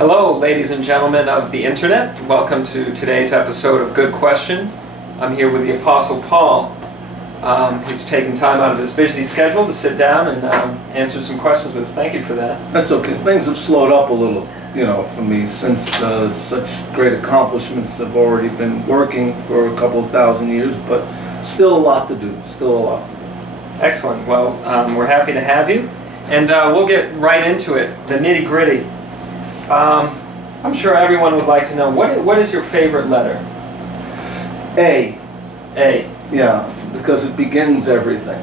Hello, ladies and gentlemen of the internet. Welcome to today's episode of Good Question. I'm here with the Apostle Paul. He's taken time out of his busy schedule to sit down and answer some questions with us. Thank you for that. That's okay. Things have slowed up a little, for me since such great accomplishments have already been working for a couple of thousand years, but still a lot to do. Excellent. Well, we're happy to have you. And we'll get right into it, the nitty-gritty. I'm sure everyone would like to know, what is your favorite letter? A. Yeah, because it begins everything.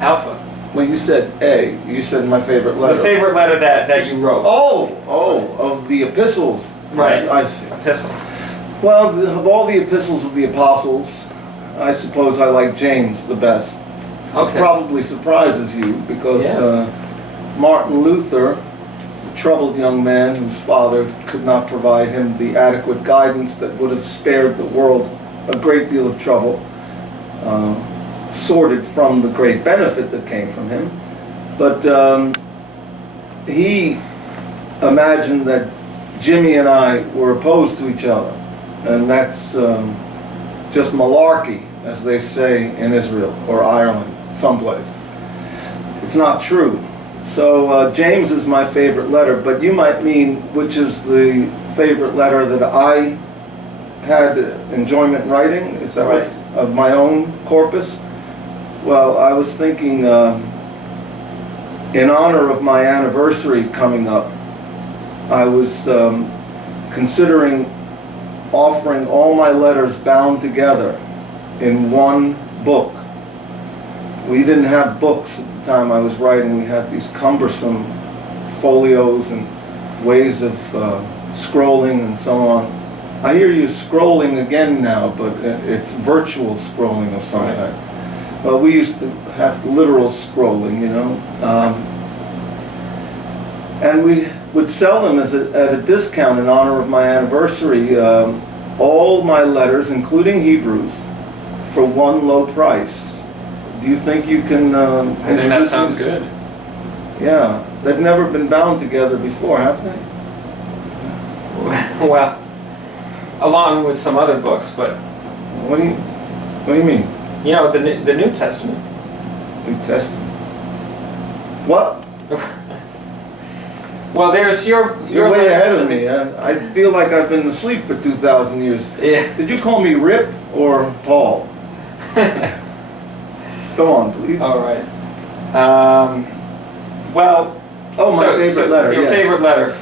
Alpha. When you said A, you said my favorite letter. The favorite letter that you wrote. Of the epistles. Right. I see. Epistle. Well, of all the epistles of the apostles, I suppose I like James the best. Okay. This probably surprises you because Yes. Martin Luther, a troubled young man whose father could not provide him the adequate guidance that would have spared the world a great deal of trouble, sorted from the great benefit that came from him. But he imagined that Jimmy and I were opposed to each other, and that's just malarkey, as they say in Israel or Ireland, someplace. It's not true. So James is my favorite letter, but you might mean which is the favorite letter that I had enjoyment in writing? Is that right? Of my own corpus? Well, I was thinking in honor of my anniversary coming up, I was considering offering all my letters bound together in one book. We didn't have books at the time I was writing. We had these cumbersome folios and ways of scrolling and so on. I hear you scrolling again now, but it's virtual scrolling of some kind. Right. Well, we used to have literal scrolling, and we would sell them at a discount in honor of my anniversary, all my letters, including Hebrews, for one low price. Do you think you can I think that sounds good. Yeah. They've never been bound together before, have they? Well, along with some other books, but... What do you mean? The New Testament. New Testament? What? Well, there's your You're way ahead of me. I feel like I've been asleep for 2,000 years. Yeah. Did you call me Rip or Paul? Go on, please. All right. My favorite letter. Your yes. favorite letter.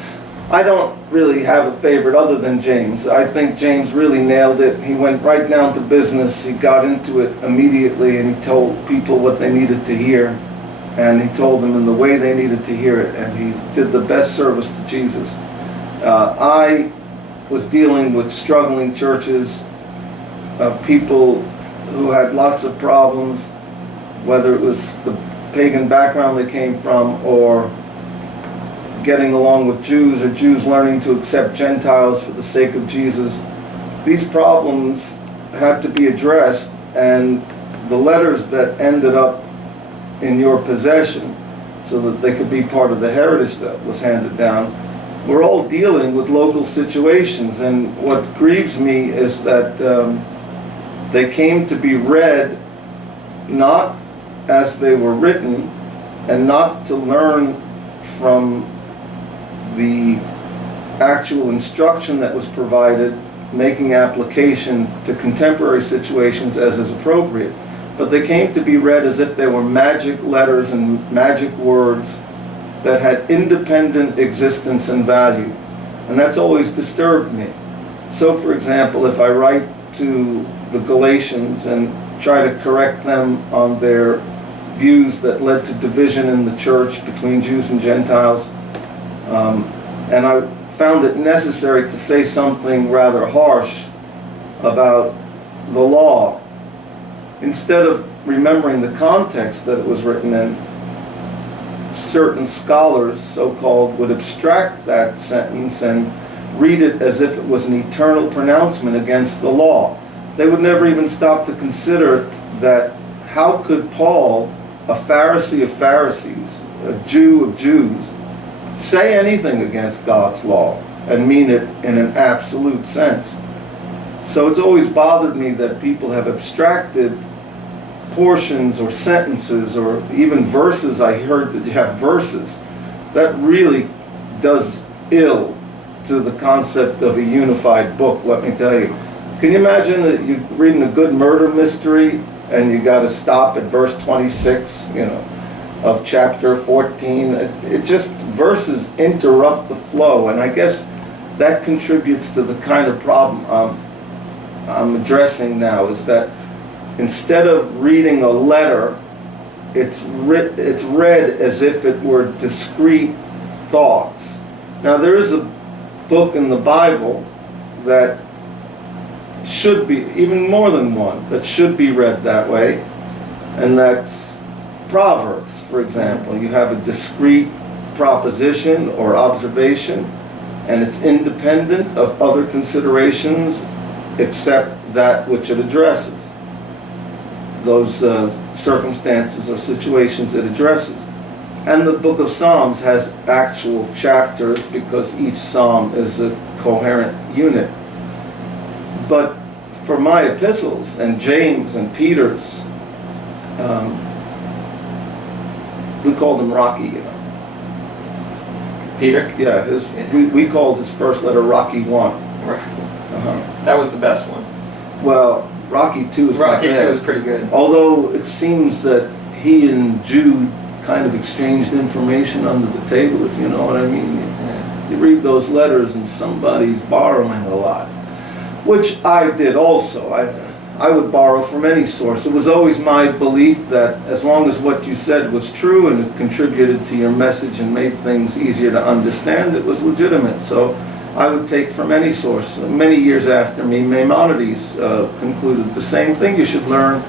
I don't really have a favorite other than James. I think James really nailed it. He went right down to business. He got into it immediately, and he told people what they needed to hear. And he told them in the way they needed to hear it, and he did the best service to Jesus. I was dealing with struggling churches, people who had lots of problems, whether it was the pagan background they came from or getting along with Jews or Jews learning to accept Gentiles for the sake of Jesus. These problems had to be addressed, and the letters that ended up in your possession so that they could be part of the heritage that was handed down, we're all dealing with local situations. And what grieves me is that they came to be read not as they were written, and not to learn from the actual instruction that was provided, making application to contemporary situations as is appropriate. But they came to be read as if they were magic letters and magic words that had independent existence and value. And that's always disturbed me. So, for example, if I write to the Galatians and try to correct them on their views that led to division in the church between Jews and Gentiles, and I found it necessary to say something rather harsh about the law, instead of remembering the context that it was written in, certain scholars, so-called, would abstract that sentence and read it as if it was an eternal pronouncement against the law. They would never even stop to consider that how could Paul, a Pharisee of Pharisees, a Jew of Jews, say anything against God's law and mean it in an absolute sense. So it's always bothered me that people have abstracted portions or sentences or even verses. I heard that you have verses. That really does ill to the concept of a unified book, let me tell you. Can you imagine that you're reading a good murder mystery and you got to stop at verse 26, of chapter 14? It just, verses interrupt the flow, and I guess that contributes to the kind of problem I'm addressing now, is that instead of reading a letter, it's read as if it were discrete thoughts. Now there is a book in the Bible that should be, even more than one, that should be read that way, and that's Proverbs, for example. You have a discrete proposition or observation, and it's independent of other considerations except that which it addresses, those circumstances or situations it addresses. And the book of Psalms has actual chapters because each psalm is a coherent unit. But for my epistles and James and Peter's, we called him Rocky, Peter? Yeah, we called his first letter Rocky 1. That was the best one. Well, Rocky 2 is Rocky 2 is pretty good. Although it seems that he and Jude kind of exchanged information under the table, if you know what I mean. Yeah. You read those letters and somebody's borrowing a lot, which I did also. I would borrow from any source. It was always my belief that as long as what you said was true and it contributed to your message and made things easier to understand, it was legitimate. So I would take from any source. Many years after me, Maimonides concluded the same thing. You should learn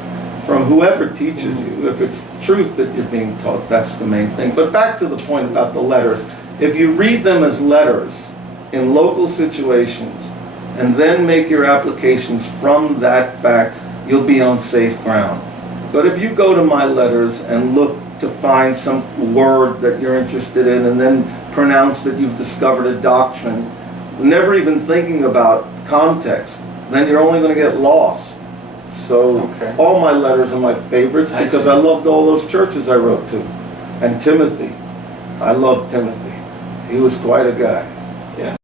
from whoever teaches you. If it's truth that you're being taught, that's the main thing. But back to the point about the letters. If you read them as letters in local situations and then make your applications from that fact, you'll be on safe ground. But if you go to my letters and look to find some word that you're interested in and then pronounce that you've discovered a doctrine, never even thinking about context, then you're only going to get lost. So all my letters are my favorites because I loved all those churches I wrote to. And Timothy, I loved Timothy. He was quite a guy.